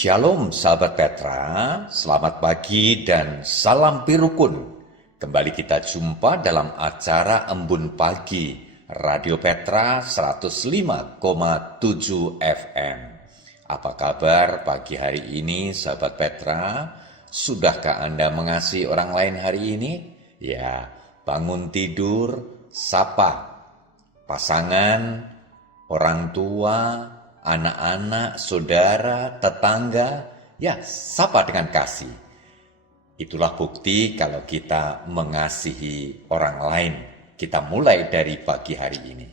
Shalom sahabat Petra, selamat pagi dan salam pirukun. Kembali kita jumpa dalam acara Embun Pagi, Radio Petra 105,7 FM. Apa kabar pagi hari ini sahabat Petra? Sudahkah Anda mengasihi orang lain hari ini? Ya, bangun tidur, sapa pasangan, orang tua, anak-anak, saudara, tetangga, ya sapa dengan kasih. Itulah bukti kalau kita mengasihi orang lain. Kita mulai dari pagi hari ini.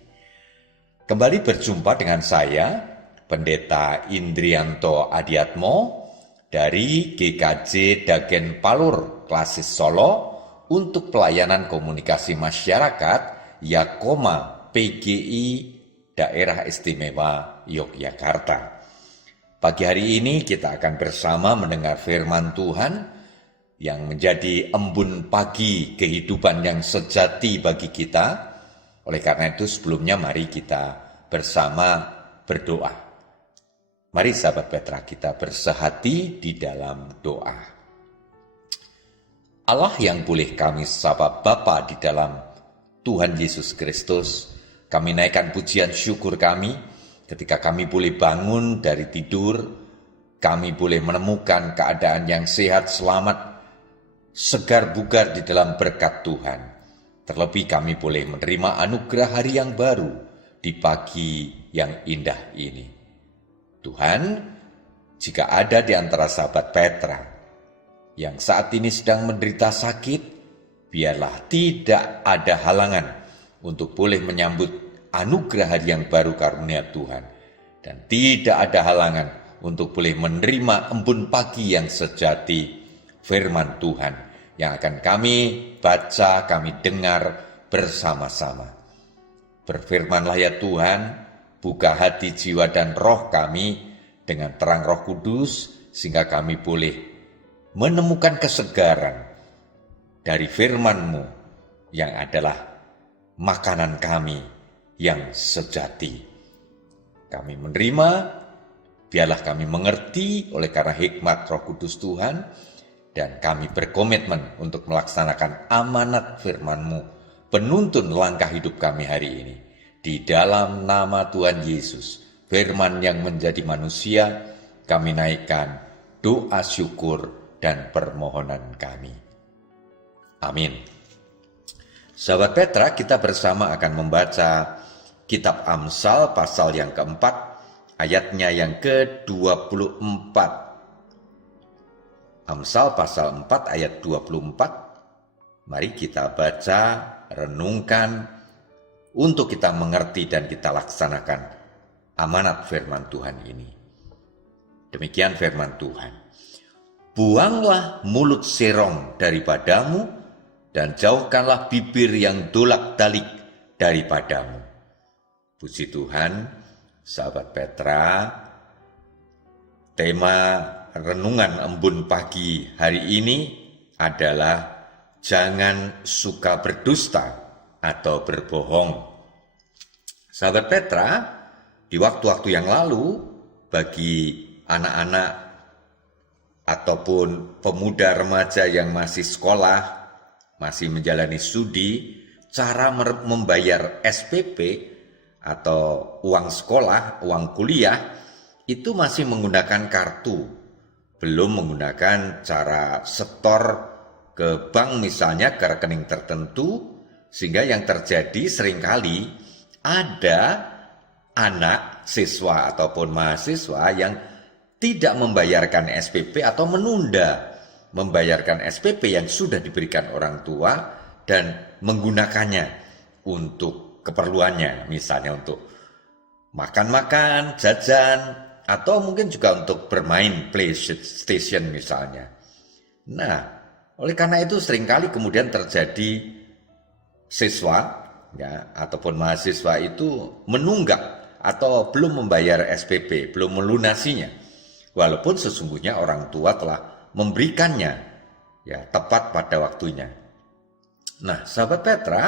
Kembali berjumpa dengan saya, Pendeta Indrianto Adiatmo dari GKJ Dagen Palur Klasis Solo untuk pelayanan komunikasi masyarakat Yakoma PGI Daerah Istimewa Yogyakarta. Pagi hari ini kita akan bersama mendengar firman Tuhan yang menjadi embun pagi kehidupan yang sejati bagi kita. Oleh karena itu sebelumnya mari kita bersama berdoa. Mari sahabat Petra kita bersehati di dalam doa. Allah yang boleh kami sapa Bapa di dalam Tuhan Yesus Kristus, kami naikkan pujian syukur kami ketika kami boleh bangun dari tidur, kami boleh menemukan keadaan yang sehat, selamat, segar bugar di dalam berkat Tuhan. Terlebih kami boleh menerima anugerah hari yang baru di pagi yang indah ini. Tuhan, jika ada di antara sahabat Petra yang saat ini sedang menderita sakit, biarlah tidak ada halangan untuk boleh menyambut anugerah hari yang baru karunia Tuhan. Dan tidak ada halangan untuk boleh menerima embun pagi yang sejati firman Tuhan yang akan kami baca, kami dengar bersama-sama. Berfirmanlah ya Tuhan, buka hati, jiwa, dan roh kami dengan terang Roh Kudus, sehingga kami boleh menemukan kesegaran dari firman-Mu yang adalah makanan kami yang sejati. Kami menerima, biarlah kami mengerti oleh karena hikmat Roh Kudus Tuhan, dan kami berkomitmen untuk melaksanakan amanat firman-Mu, penuntun langkah hidup kami hari ini. Di dalam nama Tuhan Yesus, firman yang menjadi manusia, kami naikkan doa syukur dan permohonan kami. Amin. Sahabat Petra, kita bersama akan membaca Kitab Amsal pasal yang keempat, ayatnya yang ke-24. Amsal pasal 4 ayat 24. Mari kita baca, renungkan, untuk kita mengerti dan kita laksanakan amanat firman Tuhan ini. Demikian firman Tuhan. Buanglah mulut serong daripadamu, dan jauhkanlah bibir yang dolak-dalik daripadamu. Puji Tuhan, sahabat Petra, tema renungan embun pagi hari ini adalah jangan suka berdusta atau berbohong. Sahabat Petra, di waktu-waktu yang lalu, bagi anak-anak ataupun pemuda remaja yang masih sekolah, masih menjalani studi, cara membayar SPP atau uang sekolah, uang kuliah, itu masih menggunakan kartu. Belum menggunakan cara setor ke bank misalnya, ke rekening tertentu, sehingga yang terjadi seringkali ada anak, siswa ataupun mahasiswa yang tidak membayarkan SPP atau menunda membayarkan SPP yang sudah diberikan orang tua dan menggunakannya untuk keperluannya, misalnya untuk makan-makan, jajan, atau mungkin juga untuk bermain PlayStation misalnya. Nah, oleh karena itu seringkali kemudian terjadi siswa ya ataupun mahasiswa itu menunggak atau belum membayar SPP, belum melunasinya. Walaupun sesungguhnya orang tua telah memberikannya ya tepat pada waktunya. Nah, sahabat Petra,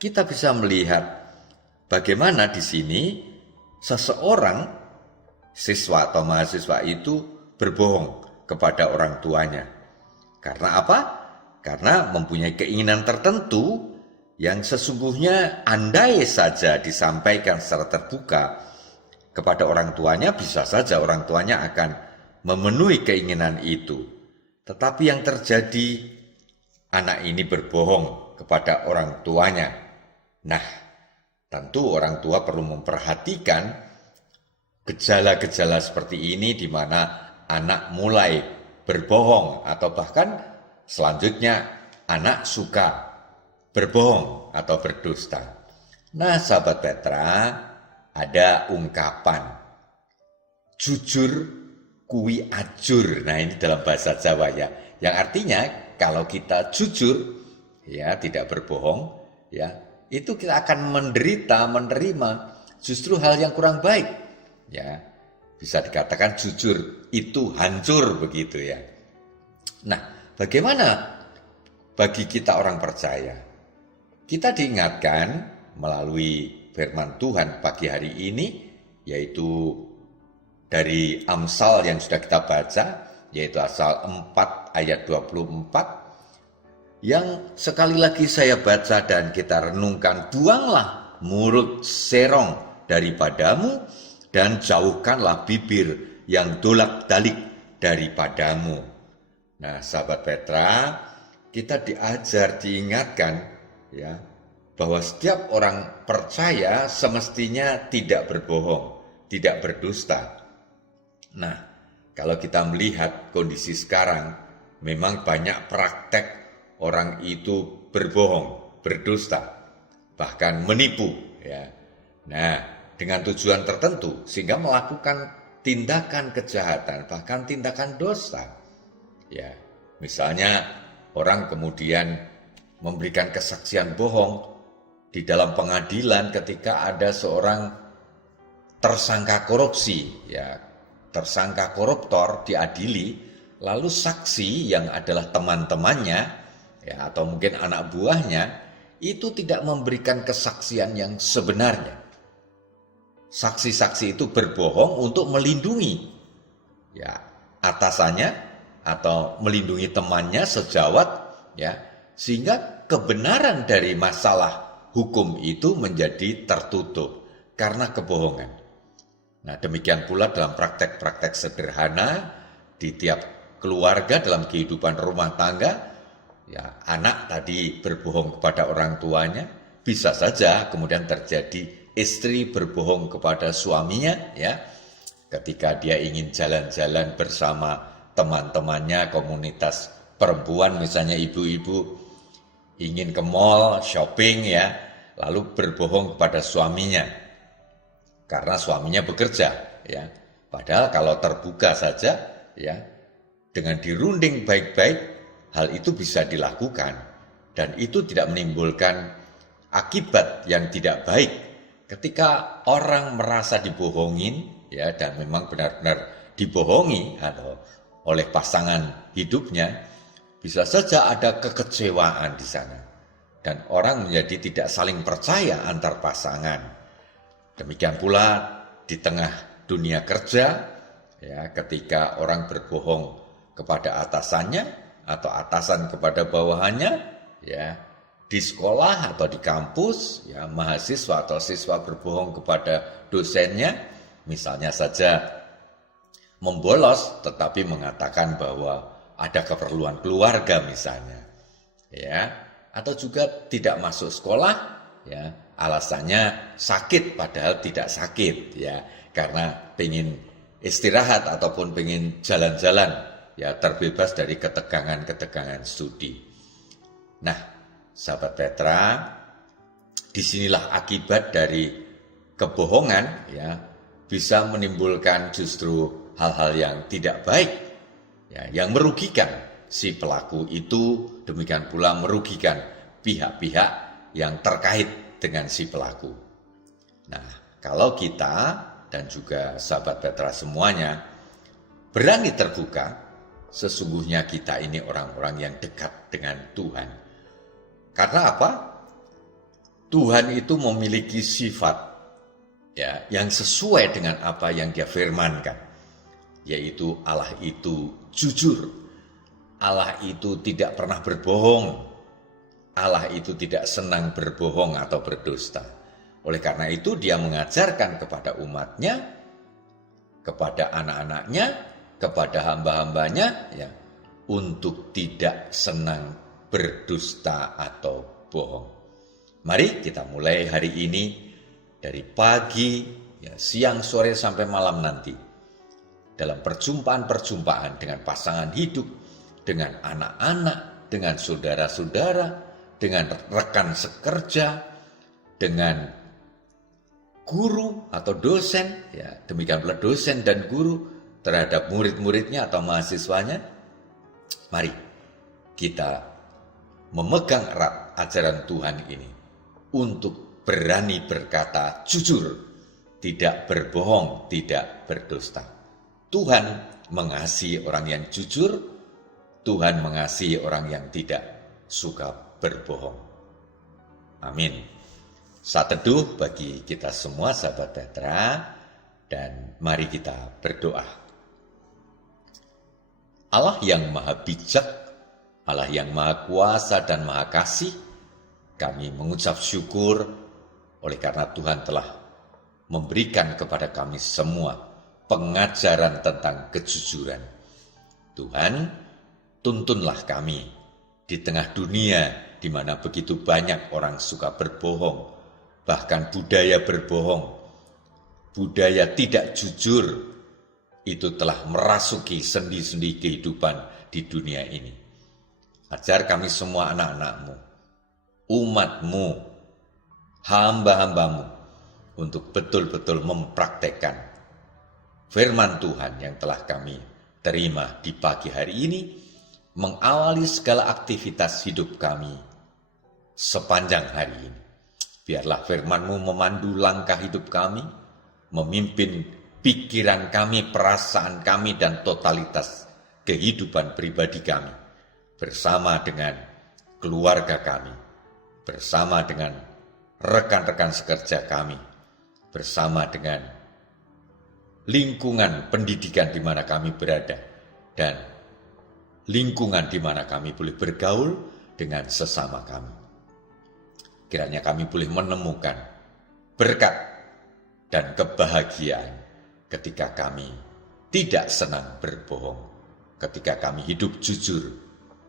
kita bisa melihat bagaimana di sini seseorang siswa atau mahasiswa itu berbohong kepada orang tuanya. Karena apa? Karena mempunyai keinginan tertentu yang sesungguhnya andai saja disampaikan secara terbuka kepada orang tuanya, bisa saja orang tuanya akan memenuhi keinginan itu. Tetapi yang terjadi, anak ini berbohong kepada orang tuanya. Nah, tentu orang tua perlu memperhatikan gejala-gejala seperti ini di mana anak mulai berbohong atau bahkan selanjutnya anak suka berbohong atau berdusta. Nah, sahabat Petra, ada ungkapan jujur kuwi ajur. Nah, ini dalam bahasa Jawa ya, yang artinya kalau kita jujur ya, tidak berbohong ya, itu kita akan menderita, menerima justru hal yang kurang baik. Ya, bisa dikatakan jujur itu hancur begitu ya. Nah, bagaimana bagi kita orang percaya? Kita diingatkan melalui firman Tuhan pagi hari ini, yaitu dari Amsal yang sudah kita baca, yaitu Amsal 4 ayat 24, yang sekali lagi saya baca dan kita renungkan, buanglah mulut serong daripadamu, dan jauhkanlah bibir yang dolak-dalik daripadamu. Nah, sahabat Petra, kita diajar, diingatkan ya, bahwa setiap orang percaya semestinya tidak berbohong, tidak berdusta. Nah, kalau kita melihat kondisi sekarang, memang banyak praktek orang itu berbohong, berdusta, bahkan menipu ya. Nah, dengan tujuan tertentu sehingga melakukan tindakan kejahatan, bahkan tindakan dosa. Ya, misalnya orang kemudian memberikan kesaksian bohong di dalam pengadilan ketika ada seorang tersangka korupsi, ya, tersangka koruptor diadili, lalu saksi yang adalah teman-temannya, ya, atau mungkin anak buahnya, itu tidak memberikan kesaksian yang sebenarnya. Saksi-saksi itu berbohong untuk melindungi ya atasannya atau melindungi temannya sejawat ya, sehingga kebenaran dari masalah hukum itu menjadi tertutup karena kebohongan. Nah, demikian pula dalam praktek-praktek sederhana di tiap keluarga dalam kehidupan rumah tangga, ya, anak tadi berbohong kepada orang tuanya, bisa saja kemudian terjadi istri berbohong kepada suaminya ya, ketika dia ingin jalan-jalan bersama teman-temannya komunitas perempuan, misalnya ibu-ibu ingin ke mall shopping ya, lalu berbohong kepada suaminya karena suaminya bekerja ya. Padahal kalau terbuka saja ya, dengan dirunding baik-baik, hal itu bisa dilakukan dan itu tidak menimbulkan akibat yang tidak baik. Ketika orang merasa dibohongin ya, dan memang benar-benar dibohongi atau oleh pasangan hidupnya, bisa saja ada kekecewaan di sana dan orang menjadi tidak saling percaya antar pasangan. Demikian pula di tengah dunia kerja ya, ketika orang berbohong kepada atasannya atau atasan kepada bawahannya ya, di sekolah atau di kampus ya, mahasiswa atau siswa berbohong kepada dosennya, misalnya saja membolos tetapi mengatakan bahwa ada keperluan keluarga misalnya ya, atau juga tidak masuk sekolah ya, alasannya sakit padahal tidak sakit ya, karena pengen istirahat ataupun pengen jalan-jalan ya, terbebas dari ketegangan-ketegangan studi. Nah, sahabat Petra, disinilah akibat dari kebohongan ya, bisa menimbulkan justru hal-hal yang tidak baik ya, yang merugikan si pelaku itu, demikian pula merugikan pihak-pihak yang terkait dengan si pelaku. Nah, kalau kita dan juga sahabat Petra semuanya berani terbuka, sesungguhnya kita ini orang-orang yang dekat dengan Tuhan. Karena apa? Tuhan itu memiliki sifat ya, yang sesuai dengan apa yang Dia firmankan. yaitu Allah itu jujur. Allah itu tidak pernah berbohong. Allah itu tidak senang berbohong atau berdusta. Oleh karena itu dia mengajarkan kepada umatnya, kepada anak-anaknya, kepada hamba-hambanya, ya, untuk tidak senang berdusta atau bohong. Mari kita mulai hari ini dari pagi, ya, siang, sore sampai malam nanti. Dalam perjumpaan-perjumpaan dengan pasangan hidup, dengan anak-anak, dengan saudara-saudara, dengan rekan sekerja, dengan guru atau dosen, ya, demikian pula dosen dan guru terhadap murid-muridnya atau mahasiswanya. Mari kita memegang erat ajaran Tuhan ini untuk berani berkata jujur, tidak berbohong, tidak berdusta. Tuhan mengasihi orang yang jujur, Tuhan mengasihi orang yang tidak suka berbohong. Amin. Saat teduh bagi kita semua sahabat Petra, dan mari kita berdoa. Allah yang maha bijak, Allah yang maha kuasa dan maha kasih, kami mengucap syukur oleh karena Tuhan telah memberikan kepada kami semua pengajaran tentang kejujuran. Tuhan, tuntunlah kami di tengah dunia di mana begitu banyak orang suka berbohong, bahkan budaya berbohong, budaya tidak jujur, itu telah merasuki sendi-sendi kehidupan di dunia ini. Ajar kami semua anak-anak-Mu, umat-Mu, hamba-hamba-Mu, untuk betul-betul mempraktekkan firman Tuhan yang telah kami terima di pagi hari ini, mengawali segala aktivitas hidup kami sepanjang hari ini. Biarlah firman-Mu memandu langkah hidup kami, memimpin pikiran kami, perasaan kami, dan totalitas kehidupan pribadi kami, bersama dengan keluarga kami, bersama dengan rekan-rekan sekerja kami, bersama dengan lingkungan pendidikan di mana kami berada, dan lingkungan di mana kami boleh bergaul dengan sesama kami. Kiranya kami boleh menemukan berkat dan kebahagiaan ketika kami tidak senang berbohong, ketika kami hidup jujur,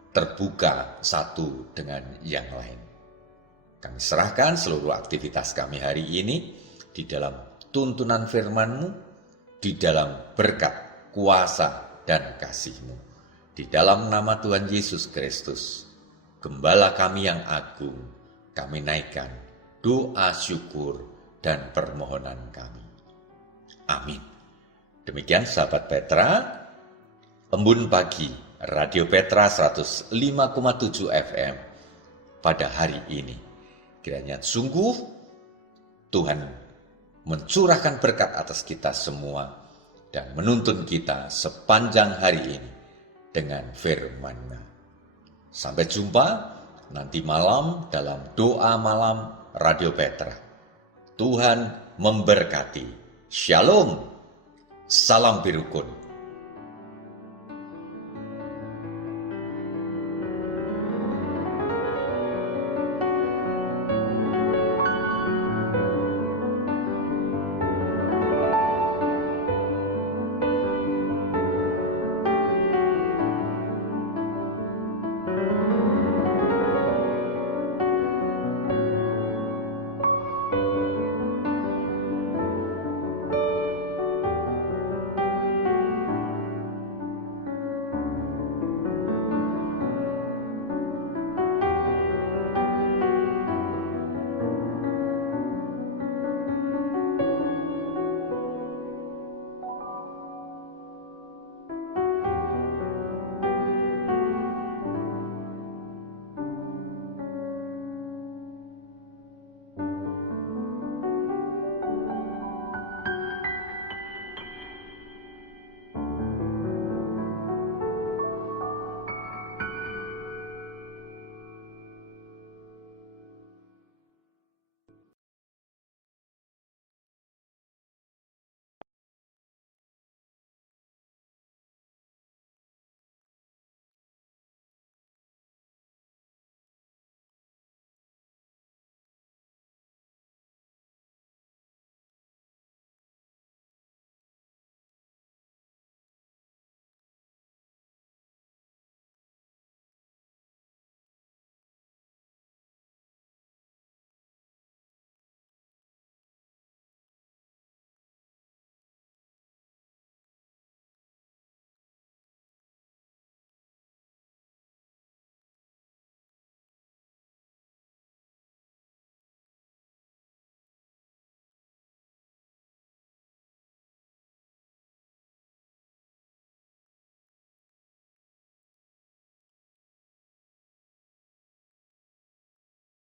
terbuka satu dengan yang lain. Kami serahkan seluruh aktivitas kami hari ini di dalam tuntunan firman-Mu, di dalam berkat, kuasa, dan kasih-Mu. Di dalam nama Tuhan Yesus Kristus, Gembala kami yang agung, kami naikkan doa syukur dan permohonan kami. Amin. Demikian sahabat Petra, Embun Pagi, Radio Petra 105,7 FM pada hari ini. Kiranya sungguh Tuhan mencurahkan berkat atas kita semua dan menuntun kita sepanjang hari ini dengan firman-Nya. Sampai jumpa nanti malam dalam doa malam Radio Petra. Tuhan memberkati. Shalom. Salam birukun.